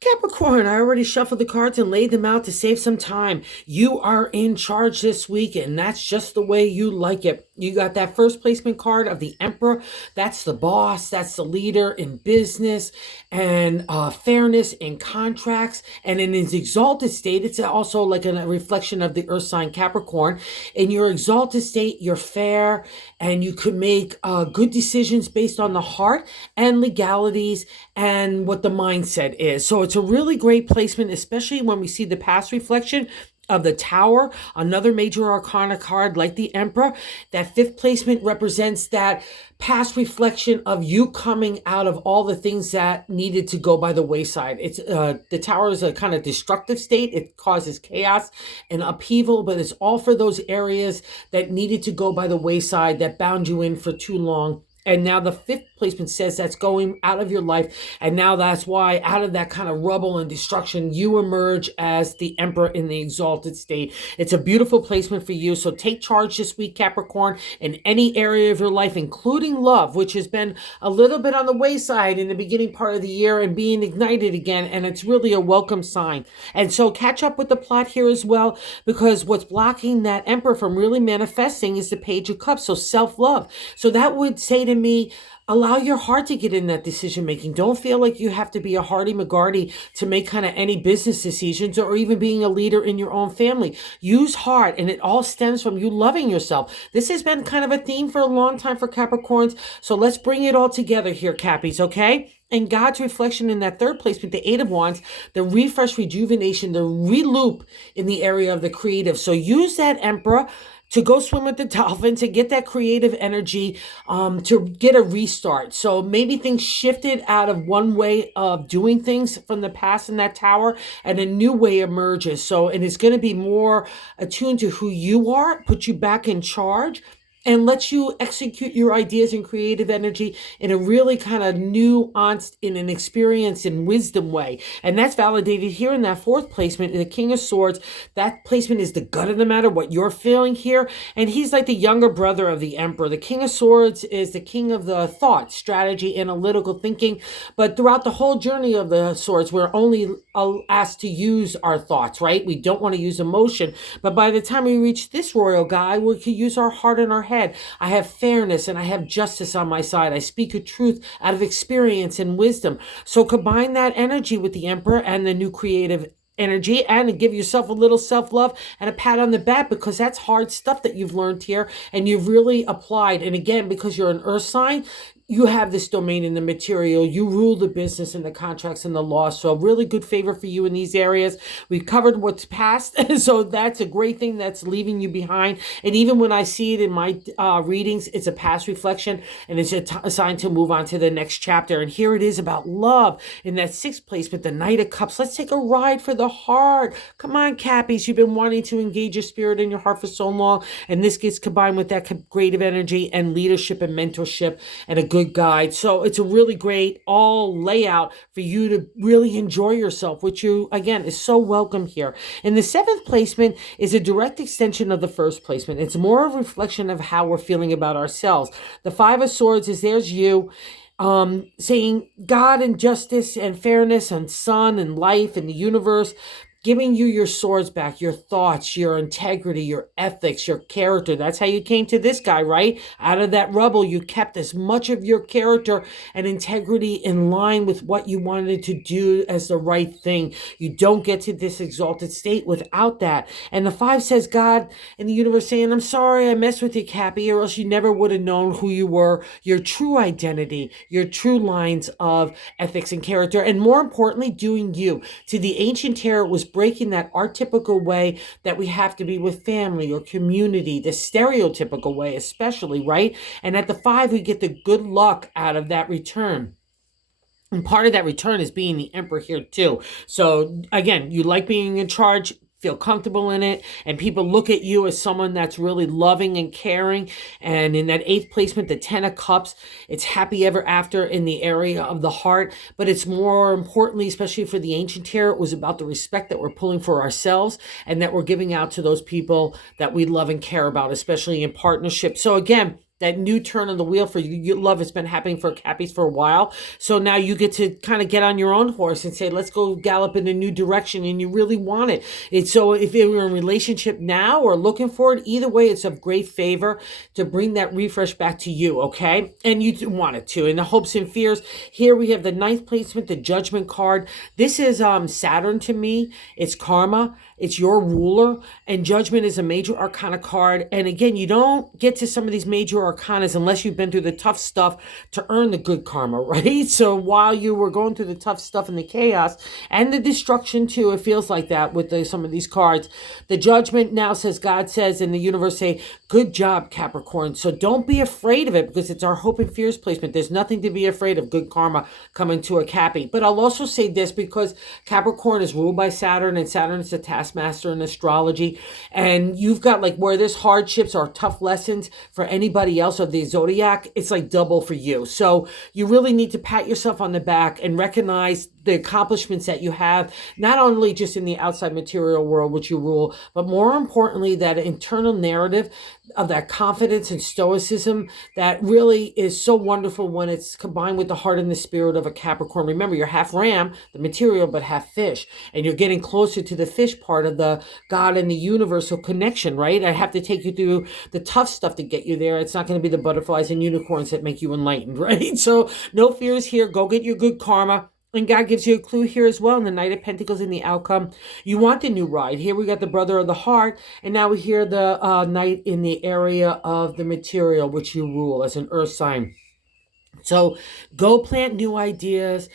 Capricorn, I already shuffled the cards and laid them out to save some time. You are in charge this week, and that's just the way you like it. You got that first placement card of the Emperor. That's the boss, that's the leader in business and fairness in contracts. And in his exalted state, it's also like a reflection of the Earth sign Capricorn. In your exalted state, you're fair and you could make good decisions based on the heart and legalities and what the mindset is. So it's a really great placement, especially when we see the past reflection of the Tower, another major arcana card like the Emperor. That fifth placement represents that past reflection of you coming out of all the things that needed to go by the wayside. It's the Tower is a kind of destructive state. It causes chaos and upheaval, but it's all for those areas that needed to go by the wayside that bound you in for too long. And now the fifth placement says that's going out of your life. And now that's why out of that kind of rubble and destruction, you emerge as the Emperor in the exalted state. It's a beautiful placement for you. So take charge this week, Capricorn, in any area of your life, including love, which has been a little bit on the wayside in the beginning part of the year and being ignited again. And it's really a welcome sign. And so catch up with the plot here as well, because what's blocking that Emperor from really manifesting is the Page of Cups. So self-love. So that would say to me, allow your heart to get in that decision making. Don't feel like you have to be a Hardy McGarty to make kind of any business decisions or even being a leader in your own family. Use heart, and it all stems from you loving yourself. This has been kind of a theme for a long time for Capricorns. So let's bring it all together here, Cappies, okay? And God's reflection in that third placement, the Eight of Wands, the refresh, rejuvenation, the re-loop in the area of the creative. So use that Emperor to go swim with the dolphin, to get that creative energy, to get a restart. So maybe things shifted out of one way of doing things from the past in that Tower, and a new way emerges. So, and it's going to be more attuned to who you are, put you back in charge, and lets you execute your ideas and creative energy in a really kind of nuanced, in an experience and wisdom way. And that's validated here in that fourth placement, in the King of Swords. That placement is the gut of the matter, what you're feeling here. And he's like the younger brother of the Emperor. The King of Swords is the king of the thought, strategy, analytical thinking. But throughout the whole journey of the swords, we're only asked to use our thoughts, right? We don't want to use emotion. But by the time we reach this royal guy, we can use our heart and our head. I have fairness and I have justice on my side. I speak a truth out of experience and wisdom. So combine that energy with the Emperor and the new creative energy, and give yourself a little self-love and a pat on the back, because that's hard stuff that you've learned here and you've really applied. And again, because you're an earth sign, you have this domain in the material. You rule the business and the contracts and the law. So really good favor for you in these areas. We've covered what's past. So that's a great thing that's leaving you behind. And even when I see it in my readings, it's a past reflection and it's a sign to move on to the next chapter. And here it is about love in that sixth place with the Knight of Cups. Let's take a ride for the heart. Come on, Cappies. You've been wanting to engage your spirit and your heart for so long. And this gets combined with that creative energy and leadership and mentorship and a good guide. So it's a really great all layout for you to really enjoy yourself, which you, again, is so welcome here. And the seventh placement is a direct extension of the first placement. It's more of a reflection of how we're feeling about ourselves. The Five of Swords is there's you. Saying God and justice and fairness and sun and life and the universe, giving you your swords back, your thoughts, your integrity, your ethics, your character. That's how you came to this guy, right? Out of that rubble, you kept as much of your character and integrity in line with what you wanted to do as the right thing. You don't get to this exalted state without that. And the five says God and the universe saying, I'm sorry I messed with you, Cappy, or else you never would have known who you were, your true identity, your true lines of ethics and character, and more importantly, doing you. To the ancient tarot, it was breaking that archetypical way that we have to be with family or community, the stereotypical way especially, right? And at the five, we get the good luck out of that return. And part of that return is being the Emperor here too. So again, you like being in charge, feel comfortable in it, and people look at you as someone that's really loving and caring. And in that eighth placement, the Ten of Cups, it's happy ever after in the area of the heart, but it's more importantly, especially for the ancient tarot, it was about the respect that we're pulling for ourselves and that we're giving out to those people that we love and care about, especially in partnership. So again, that new turn of the wheel for you. You love it's been happening for Cappies for a while. So now you get to kind of get on your own horse and say, let's go gallop in a new direction. And you really want it. It's so if you're in a relationship now or looking for it, either way, it's of great favor to bring that refresh back to you. Okay. And you want it to. And the hopes and fears. Here we have the ninth placement, the judgment card. This is Saturn to me. It's karma. It's your ruler. And judgment is a major arcana card. And again, you don't get to some of these major arcanas unless you've been through the tough stuff to earn the good karma, right? So while you were going through the tough stuff and the chaos and the destruction too, it feels like that with some of these cards. The judgment now says, God says, and the universe say, good job, Capricorn. So don't be afraid of it because it's our hope and fears placement. There's nothing to be afraid of good karma coming to a Cappy. But I'll also say this because Capricorn is ruled by Saturn and Saturn is a taskmaster in astrology. And you've got like where there's hardships or tough lessons for anybody else of the zodiac, it's like double for you. So you really need to pat yourself on the back and recognize the accomplishments that you have, not only just in the outside material world, which you rule, but more importantly, that internal narrative of that confidence and stoicism that really is so wonderful when it's combined with the heart and the spirit of a Capricorn. Remember, you're half ram, the material, but half fish, and you're getting closer to the fish part of the God and the universal connection, right? I have to take you through the tough stuff to get you there. It's not going to be the butterflies and unicorns that make you enlightened, right? So no fears here. Go get your good karma. And God gives you a clue here as well in the Knight of Pentacles in the outcome. You want the new ride. Here we got the Brother of the Heart. And now we hear the Knight in the area of the material, which you rule as an earth sign. So go plant new ideas.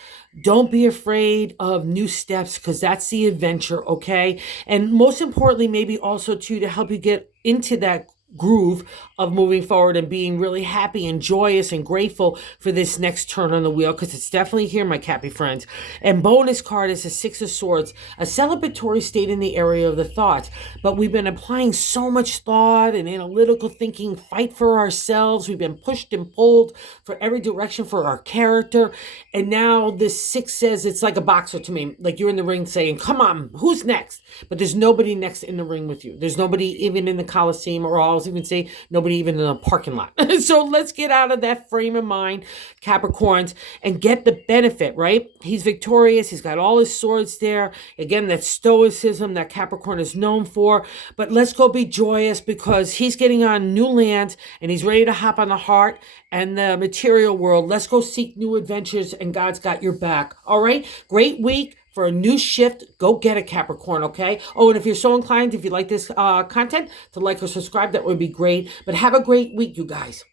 Don't be afraid of new steps because that's the adventure, okay? And most importantly, maybe also too, to help you get into that groove of moving forward and being really happy and joyous and grateful for this next turn on the wheel because it's definitely here, my Cappy friends. And bonus card is a Six of Swords, a celebratory state in the area of the thoughts. But we've been applying so much thought and analytical thinking, fight for ourselves. We've been pushed and pulled for every direction for our character. And now this six says it's like a boxer to me, like you're in the ring saying, come on, who's next? But there's nobody next in the ring with you. There's nobody even in the Coliseum, or I'll even say nobody even in a parking lot. So let's get out of that frame of mind, Capricorns, and get the benefit, right? He's victorious. He's got all his swords there. Again, that stoicism that Capricorn is known for. But let's go be joyous because he's getting on new lands and he's ready to hop on the heart and the material world. Let's go seek new adventures and God's got your back. All right? Great week. For a new shift, go get a Capricorn, okay? Oh, and if you're so inclined, if you like this content, to like or subscribe, that would be great. But have a great week, you guys.